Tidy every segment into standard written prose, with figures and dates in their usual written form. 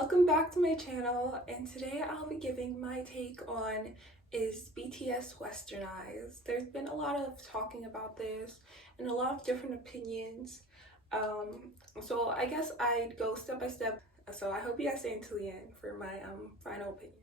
Welcome back to my channel, and today I'll be giving my take on is BTS Westernized. There's been a lot of talking about this and a lot of different opinions. So I guess I'd go step by step. So I hope you guys stay until the end for my final opinion.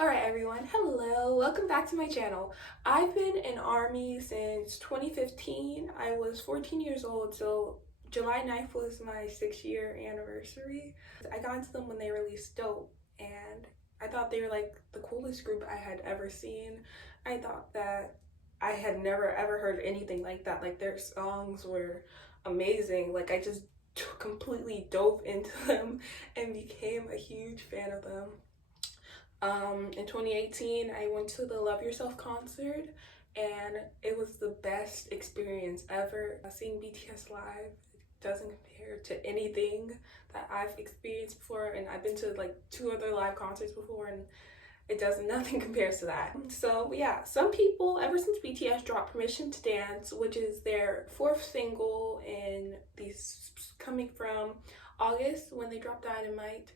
Alright everyone, hello, welcome back to my channel. I've been in ARMY since 2015. I was 14 years old, so July 9th was my 6-year anniversary. I got into them when they released Dope, and I thought they were like the coolest group I had ever seen. I thought that I had never ever heard anything like that. Like, their songs were amazing. Like, I just completely dove into them and became a huge fan of them. In 2018, I went to the Love Yourself concert, and it was the best experience ever. Seeing BTS live doesn't compare to anything that I've experienced before, and I've been to like 2 other live concerts before, and nothing compares to that. So yeah, some people, ever since BTS dropped Permission to Dance, which is their 4th single in these, coming from August when they dropped Dynamite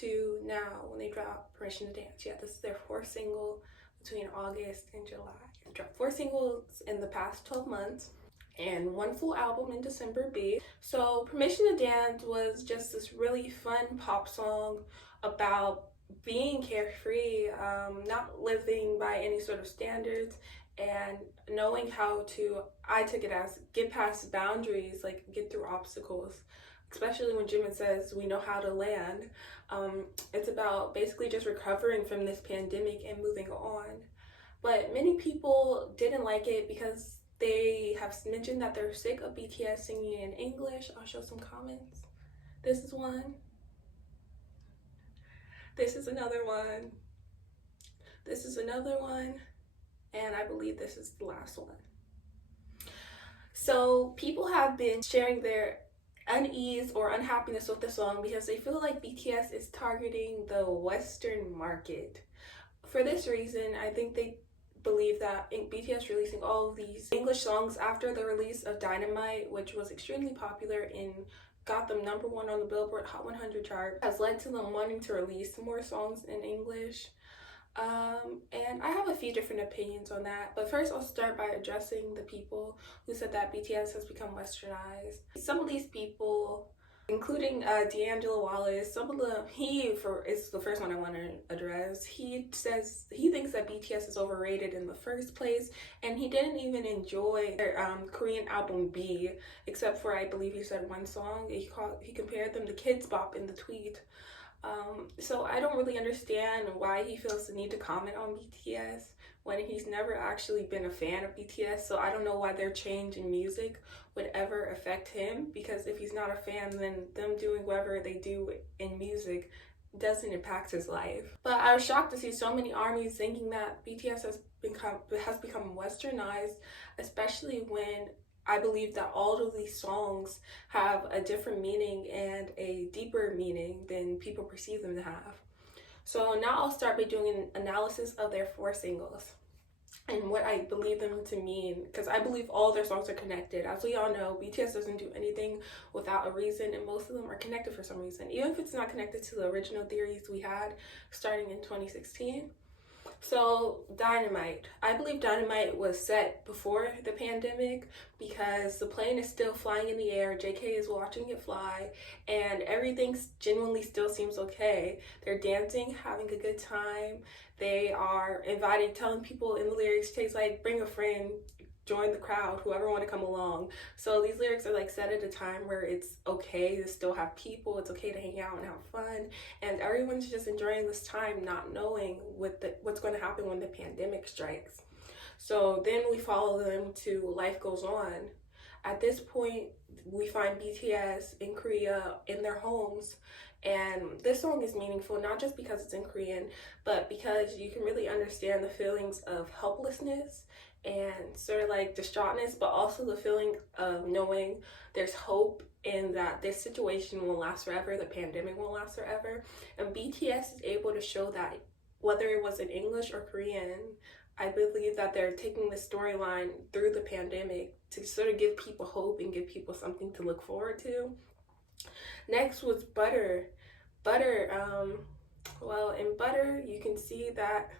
to now when they drop Permission to Dance. Yeah, this is their 4th single between August and July. They dropped 4 singles in the past 12 months and 1 full album in December B. So Permission to Dance was just this really fun pop song about being carefree, not living by any sort of standards, and knowing how to, I took it as, get past boundaries, like get through obstacles. Especially when Jimin says we know how to land. It's about basically just recovering from this pandemic and moving on. But many people didn't like it because they have mentioned that they're sick of BTS singing in English. I'll show some comments. This is one. This is another one. This is another one. And I believe this is the last one. So people have been sharing their unease or unhappiness with the song because they feel like BTS is targeting the Western market. For this reason, I think they believe that BTS releasing all of these English songs after the release of Dynamite, which was extremely popular and got them #1 on the Billboard Hot 100 chart, has led to them wanting to release more songs in English. And I have a few different opinions on that, but first I'll start by addressing the people who said that BTS has become westernized. Some of these people, including D'Angelo Wallace, some of them, is the first one I want to address. He says he thinks that BTS is overrated in the first place, and he didn't even enjoy their Korean album B, except for, I believe he said, 1 song. He compared them to Kids Bop in the tweet. So I don't really understand why he feels the need to comment on BTS when he's never actually been a fan of BTS. So I don't know why their change in music would ever affect him, because if he's not a fan, then them doing whatever they do in music doesn't impact his life. But I was shocked to see so many ARMYs thinking that BTS has become westernized, especially when I believe that all of these songs have a different meaning and a deeper meaning than people perceive them to have. So now I'll start by doing an analysis of their 4 singles and what I believe them to mean, because I believe all their songs are connected. As we all know, BTS doesn't do anything without a reason, and most of them are connected for some reason, even if it's not connected to the original theories we had starting in 2016. So Dynamite, I believe Dynamite was set before the pandemic because the plane is still flying in the air, JK is watching it fly, and everything genuinely still seems okay. They're dancing, having a good time. They are telling people in the lyrics, tastes like bring a friend, join the crowd, whoever want to come along. So these lyrics are like set at a time where it's okay to still have people, it's okay to hang out and have fun, and everyone's just enjoying this time, not knowing what's going to happen when the pandemic strikes. So then we follow them to Life Goes On. At this point, we find BTS in Korea in their homes, and this song is meaningful not just because it's in Korean, but because you can really understand the feelings of helplessness and sort of like distraughtness, but also the feeling of knowing there's hope and that this situation won't last forever, the pandemic won't last forever. And BTS is able to show that, whether it was in English or Korean, I believe that they're taking the storyline through the pandemic to sort of give people hope and give people something to look forward to. Next was Butter. Butter, well, in Butter, you can see that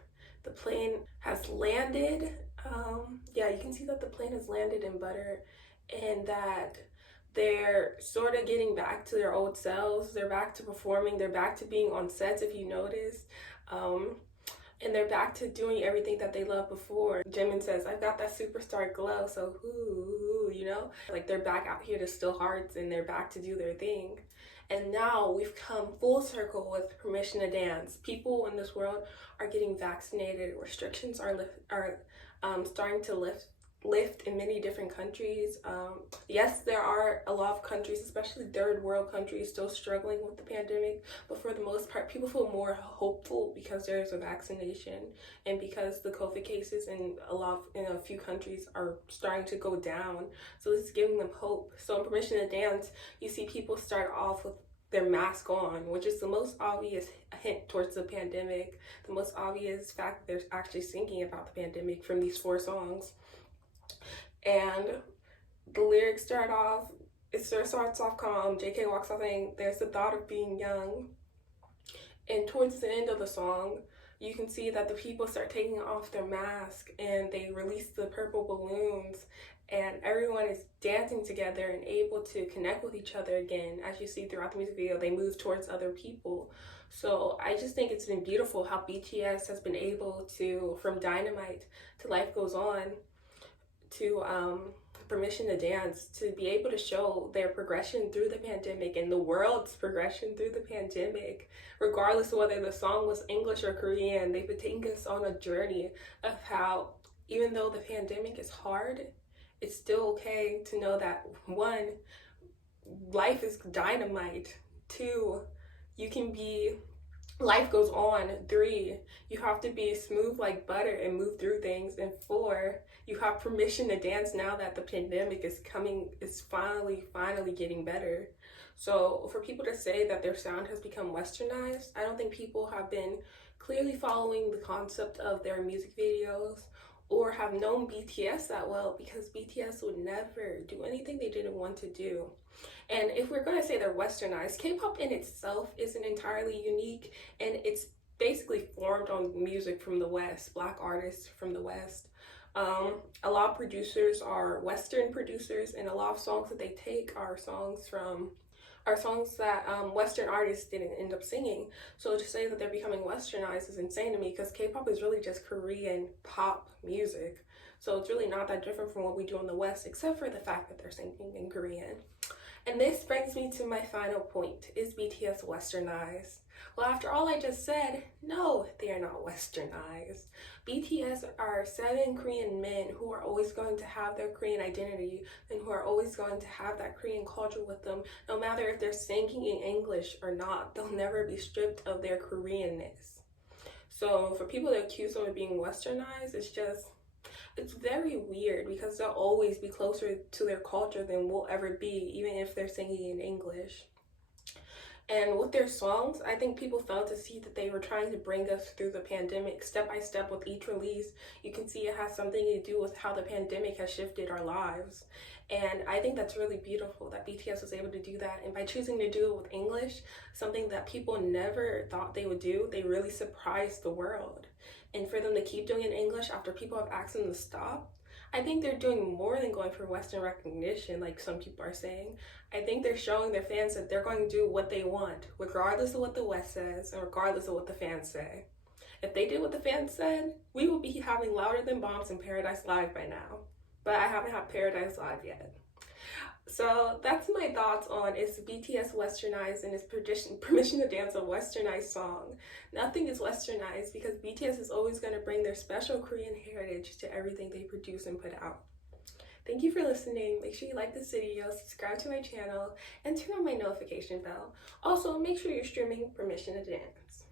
the plane has landed. Yeah, you can see that the plane has landed in Butter, and that they're sort of getting back to their old selves. They're back to performing. They're back to being on sets, if you notice. Um, and they're back to doing everything that they loved before. Jimin says, I've got that superstar glow, so ooh, you know? Like they're back out here to steal hearts and they're back to do their thing. And now we've come full circle with permission to dance. People in this world are getting vaccinated. Restrictions are starting to lift in many different countries. Yes, there are a lot of countries, especially third world countries, still struggling with the pandemic, but for the most part, people feel more hopeful because there's a vaccination and because the COVID cases in a few countries are starting to go down. So it's giving them hope. So in Permission to Dance, you see people start off with their mask on, which is the most obvious hint towards the pandemic, the most obvious fact that they're actually singing about the pandemic from these 4 songs. And the lyrics starts off calm. JK walks off saying, there's the thought of being young. And towards the end of the song, you can see that the people start taking off their mask and they release the purple balloons and everyone is dancing together and able to connect with each other again. As you see throughout the music video, they move towards other people. So I just think it's been beautiful how BTS has been able to, from Dynamite to Life Goes On, to Permission to Dance, to be able to show their progression through the pandemic and the world's progression through the pandemic, regardless of whether the song was English or Korean. They've been taking us on a journey of how, even though the pandemic is hard, it's still okay to know that 1, life is dynamite. 2, life goes on. 3, you have to be smooth like butter and move through things. And 4, you have permission to dance now that the pandemic is finally getting better. So for people to say that their sound has become westernized, I don't think people have been clearly following the concept of their music videos or have known BTS that well, because BTS would never do anything they didn't want to do. And if we're going to say they're westernized, K-pop in itself isn't entirely unique, and it's basically formed on music from the West, Black artists from the West. A lot of producers are Western producers, and a lot of songs that they take are songs that Western artists didn't end up singing. So to say that they're becoming westernized is insane to me, because K-pop is really just Korean pop music. So it's really not that different from what we do in the West, except for the fact that they're singing in Korean. And this brings me to my final point. Is BTS westernized? Well, after all I just said, no, they are not westernized. BTS are 7 Korean men who are always going to have their Korean identity and who are always going to have that Korean culture with them. No matter if they're singing in English or not, they'll never be stripped of their Koreanness. So for people to accuse them of being westernized, it's very weird, because they'll always be closer to their culture than we'll ever be, even if they're singing in English. And with their songs, I think people failed to see that they were trying to bring us through the pandemic step by step with each release. You can see it has something to do with how the pandemic has shifted our lives. And I think that's really beautiful that BTS was able to do that. And by choosing to do it with English, something that people never thought they would do, they really surprised the world. And for them to keep doing it in English after people have asked them to stop, I think they're doing more than going for Western recognition, like some people are saying. I think they're showing their fans that they're going to do what they want, regardless of what the West says and regardless of what the fans say. If they did what the fans said, we would be having Louder Than Bombs and Paradise Live by now. But I haven't had Paradise Live yet. So that's my thoughts on, is BTS westernized and is Permission to Dance a westernized song? Nothing is westernized, because BTS is always going to bring their special Korean heritage to everything they produce and put out. Thank you for listening. Make sure you like this video, subscribe to my channel, and turn on my notification bell. Also, make sure you're streaming Permission to Dance.